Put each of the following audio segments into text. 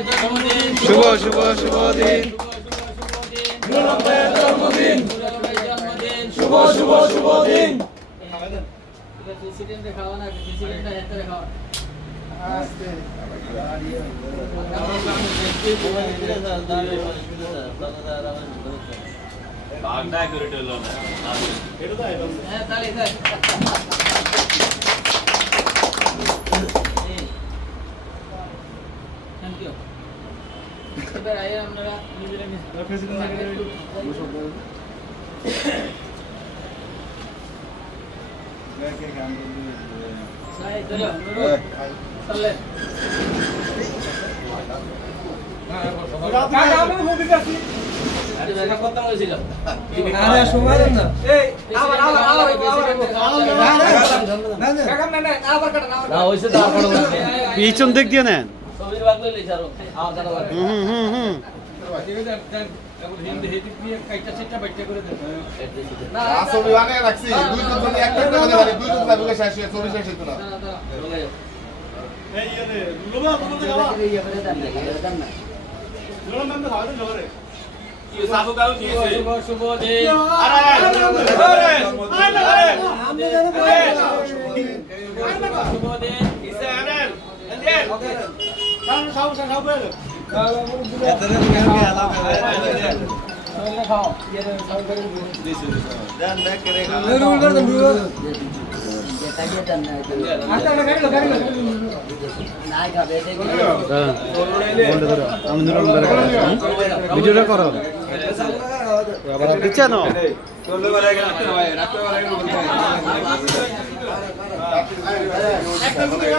শুভ শুভ শুভ দিন শুভ শুভ শুভ দিন প্রেসিডেন্টে খাওয়া না প্রেসিডেন্টটা হেতরে খাওয়া বাগদা করে দিলো না এটা তো হ্যাঁ তালি তালি থ্যাংক ইউ এবার আইয়া আপনারা নিউজিল্যান্ড প্রেসিডেন্ট কে কাম করবে সাই চলো চলে কাকা আমি মুভি করছি আরে দেখা কথা হইছিল আরে সময় না এই আবার কাকা না আবার কাটা না হইছে তো আর পড়ো পিছন দিক দিয়ে নেন ছবির ভাগ লইলে ছাড়ো আবার কাটা হিন্দি হেদি দিয়ে কাইটা সেটা বাইটা করে দেন না ছবি বানায় রাখছি দুই তিন জন একটা করে মানে দুই জন যাবে শেষ হয়ে ছবি শেষ হইতো না এই ইয়ে লোবা তোমাদের গাওয়া এই ইয়ে করে দেন না লোবা নাম তো খাওয়া দেন লোরে কি সাবু গাও দিয়েছে শুভ শুভ দিন আরে আরে আমি জানি শুভ দিন ইসে আনেন এন্ডেন কারণ সব বলে এতরে কাকে আলা করে খাও ये साउंड कर दिस देन बैक करेगा रूल कर दो बेटा ये डन है आता ना गाड़ी लो নাই খাবে দেখো বন্ধ করো আমি নুরুল ভিডিওটা করো আবার দিচ্ছ না চলবে বলে রাখতে ভাই রাখতে বলে একটা ভিডিও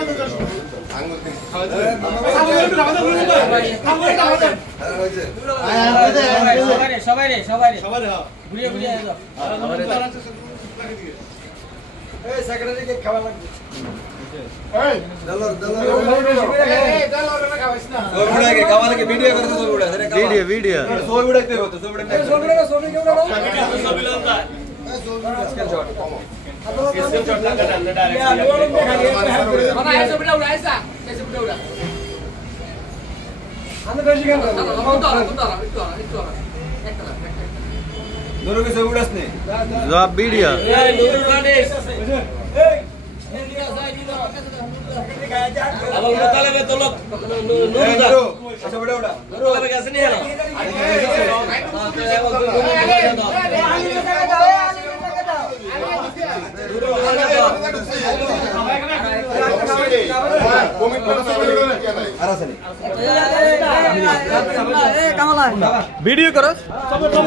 সবাই ঘুরিয়ে ঘুরিয়ে সেক্রেটারি কে খাওয়া লাগবে ভিডিও दोनों के सब उड़स ने जवाब वीडियो अब उड़ा ताले में तो लोग नूरू अच्छा बड़ा उड़ा नूरू में कैसे नहीं है ना वीडियो करो